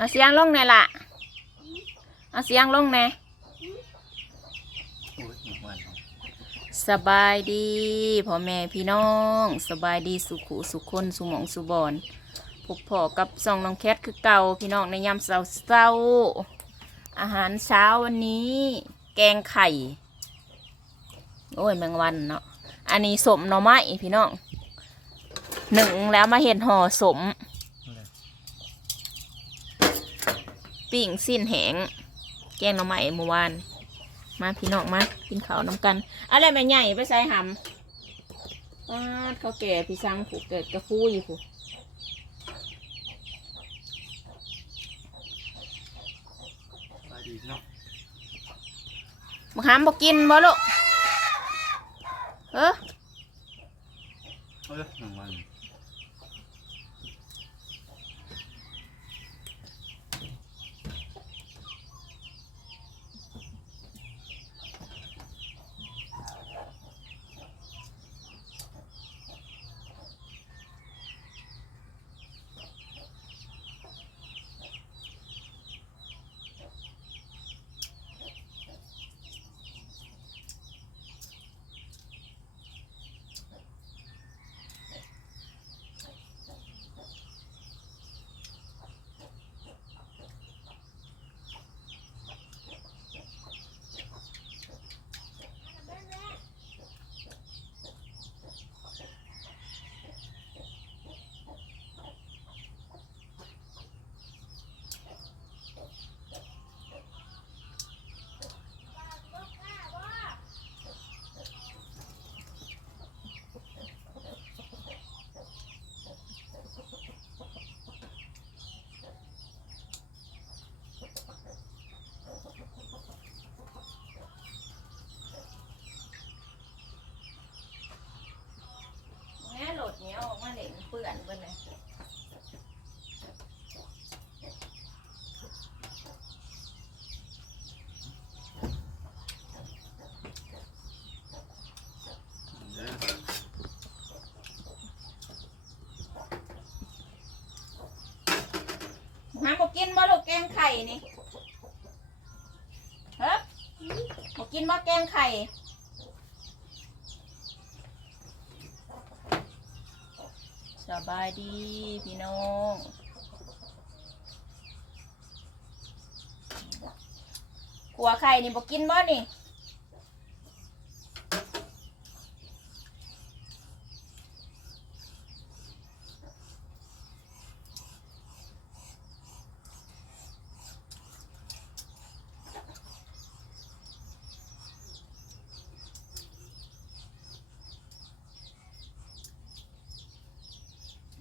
เอาเสียงลงแน่ละเอาเสียงลงแน่โอ้ยหนสบายดีพ่อแม่พี่น้อง สบายดีสุขุสุขคนสุหมองสุบอนพบพ่อกับซองน้องแคทคือเก่าพี่น้องในยามเช้าเช้าอาหารเช้าวันนี้ แกงไข่ โอ้ยแมงวันเนาะอันนี้สมหน่อไม้พี่น้องหนึ่งแล้วมาเห็นห่อสม นั่นแหละ ปิ้งสิ้นแหง แกงหน่อไม้เมื่อวาน มาพี่น้องมากินข้าวน้ำกันอะไรแม่ใหญ่ไปใส่หำปาดเขาวแก่พี่สังผูกเกิดกระฟูอยู่ผูไปดีเนาะมาหามบอกกินบ่ลูกเออ เอ้ยหมู่บ้าน แม่โหลดเนี้ยออกมาเล่นเปื่อนเบิ่นเลย เด้อ หามบอกกินบ่ลูกแกงไข่นี่เฮ้ยบอกกินบ่แกงไข่ สบายดีพี่น้องขัวไข่นี่บอกกินบ่นี่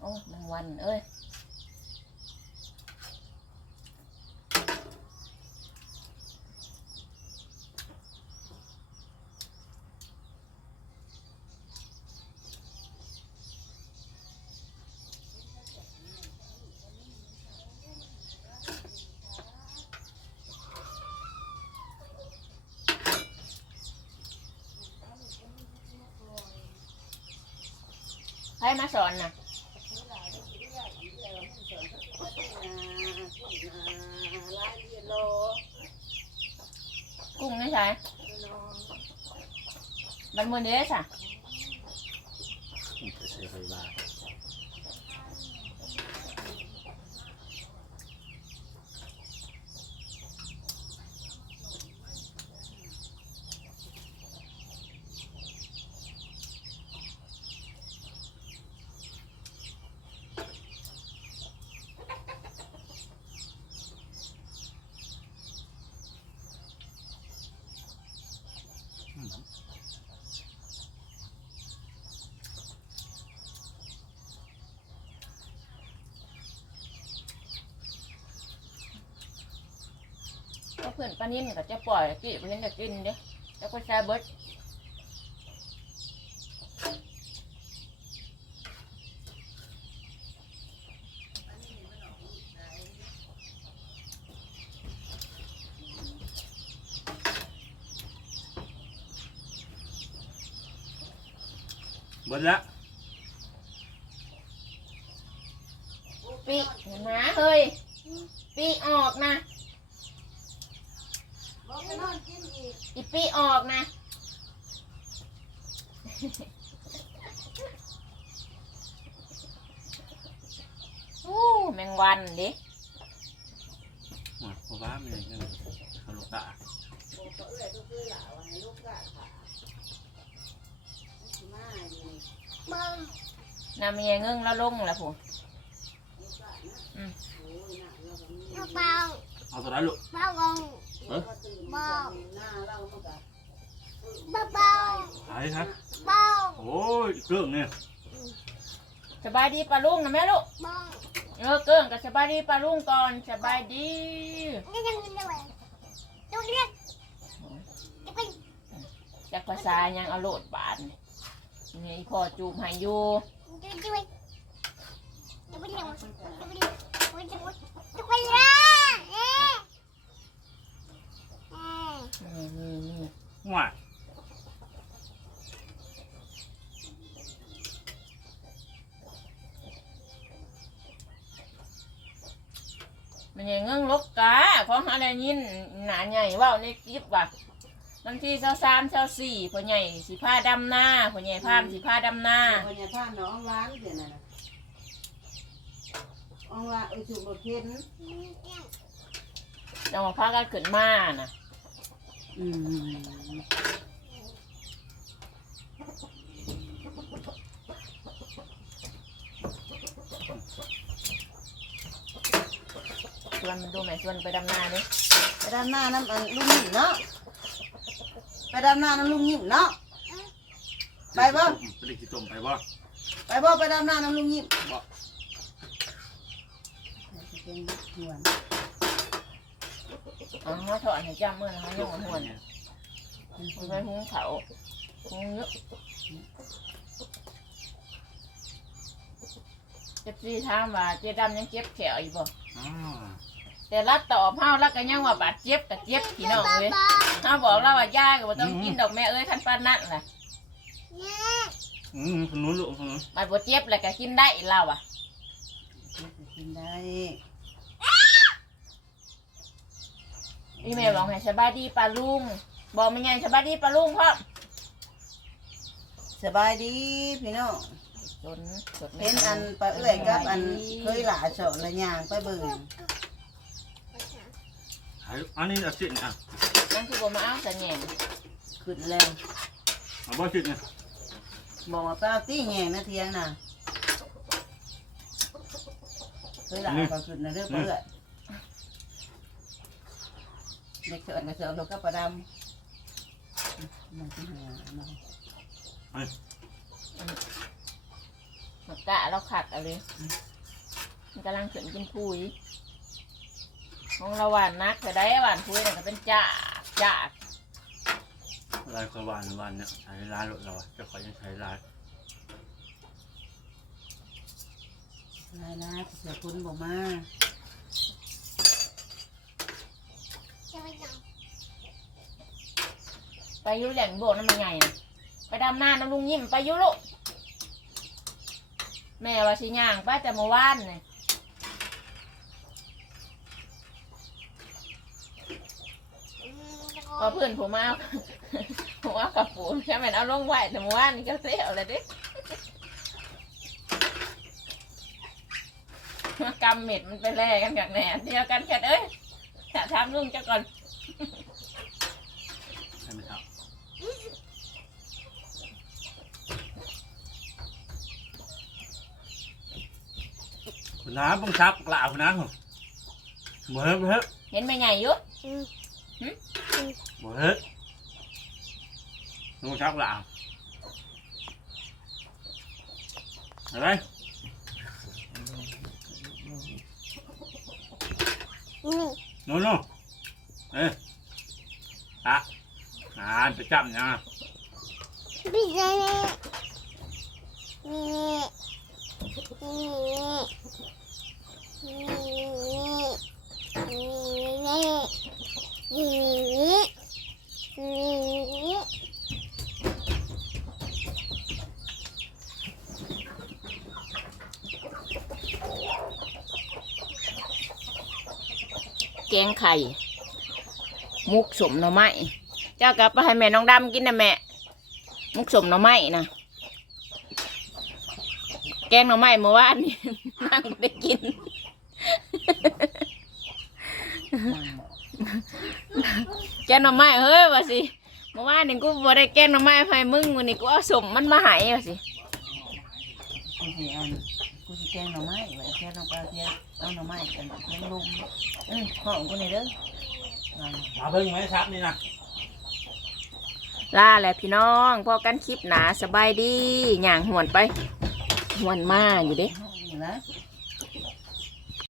อ้ยแมงวันเอ้ยใครมาสอนน่ะ กุ้งนี่ใช่มันมือเด้อจ้ะผมจะใช้ไฟบ้าน ก็เพื่อนปลานิ่มก็จะปล่อยกี่เพื่อนจะกินเด้อแล้วก็แช่เบิดเบิดละปีกนะเฮ้ยปี ปี้ออกนะ บ อกไปนอนกินอีกอีปี้ออกนะอู้แมงวันดิมาเพราะว่ามีเงินเขาลูกตาบอกก็เอื้อยก็คือหล่าว่าให้ลูกกะขามาอยู่นี่น้ำมีเงื่งแล้วลงแล้วผมลูกกะนะอืมโอ้ยน่ะเราก็มีเอาตัวนั้นลูกเออก็ตื่นมา จากหน้าเรามันก็หายครับโอ้ยเครื่องเนี่ยสบายดีปลาลุงนะแม่ลูกเออเกิ้งกับสบายดีปลาลุงก่อนสบายดีจากภาษายังเอาโลดบานนี่พ่อจูบให้อยู่ นี่นี่นี่ว่ามันยังเงื่งลกกาของอะไรยินหนาใหญ่เว่าในคลิปว่าวันที่เช้าสามเช้าสี่พ่อใหญ่สีผ้าดำหน้าพ่อใหญ่พามสีผ้าดำหน้าคนอย่าท่านน้องร้านเดี๋ยวนั้นน่ะอองว่าเอ้ยจุกรถเข็นจะมาพากันขึ้นมาน่ะ อืมชวนมันดูไหมชวนไปดำนาดิไปดำหน้าน้ำอันลุงหยิมเนาะไปดำหน้าน้ำลุงหยิมเนาะไปบ่ไปได้กี่ต้มไปบ่ไปบ่ไปดำหน้าน้ำลุงหยิมบ่ อ๋อมาถอนให้จ้าเมื่อนะคะยังมาหวนมันไปหุ้งเขาหุ้งเยอะเจ็บซี่ถามว่าเจ๊ดำยังเจ็บแขวอยู่บ่อ้าวแต่รัดต่อบเฮาแล้วก็ยังว่าบาดเจ็บกับเจ็บพี่น้องเลยเฮาบอกเราว่าย่าก็บ่ต้องกินดอกแม่เอ้ยคันปานนั่นแหละอืมคนนู้นลูกคนนู้นมันบ่เจ็บแล้วก็กินได้เราอะ กินได้ พี่แม่บอกให้สบายดีปลาลุง บอกมันไงสบายดีปลาลุงพ่อสบายดีพี่น้องจนจดเห็นอันปลาเอื้อยกับอันเคยหลาเฉาะละยางไปเบิ่งหายอันนี้เอาสิเนี่ยอะนั่นคือบ่มาเอาแต่แหน่งขึ้นแล้วเอาบ่สิเนี่ยบอกว่าเปล่าตี้แหงนะเทียงน่ะเคยหลาก็ขึ้นนะเรื่องปลาเอื้อย เด็กเถิดมาเถิดเราก็ประดำมันที่หาเนาะมักกะเราขัดเอาเลยมันกำลังขึ้นกินพุยของเราหวานนักแต่ได้หวานพุยน่ะก็เป็นจ่าจ่าลายกระวานวันเนี่ยใช้ร้านรถเราอะจะขอยังใช้ร้านลายนะเสือคุณบอกมา ไป อยุแหล่งโบกนั่นมันไงนะไปดำหน้าน้ำลุงยิ้มไปอยุลูกแม่ว่าสิย่างป้าจะมาว่านเนี่ยพอเพื่อนผมมาเอาผมเอากับปูนแค่แม่นเอาลงไหวแต่มาว่านนี่ก็เสียวเลยดิกำเม็ดมันไปแลกกันกับแหน่เดียวกันแค่เอ้ยถ้าทำลุงจะก่อน ใช่ไหมครับคุณ น้าบังคับกล่าวคุณน้าเหรอบ่เฮ็ดบ่เฮ็ดเห็นไหมไงอยุบ่เฮ็ดบังคับกล่าวอะไรโน่นโน่นเอ้ยตะอ่านไปจับนะม แก งไข่ มุกสมหน่อไม้เจ้ากลับไปให้แม่น้องดำกินนะแม่ มุกสมหน่อไม้นะแกงหน่อไม้เมื่อวานนี่นั่งไปกินแกงหน่อไม้เฮ้ยว่าสิเมื่อวานนี่กูบ่ได้แกงหน่อไม้ให้มึงวันนี้กูเอาสมมันมาให้ว่าสิ กูสิอันกูสิแกงหน่อไม้ไว้แค่ลงไปเทียเอาหน่อไม้กันแมงลุมเออของกูนี่เด้อว่ามาเบิ่งไหมครับนี่นะลาแหละพี่น้องพอกันคลิปหนาสบายดีย่างหวนไปหวนมาอยู่เด้ห้องนี่นะ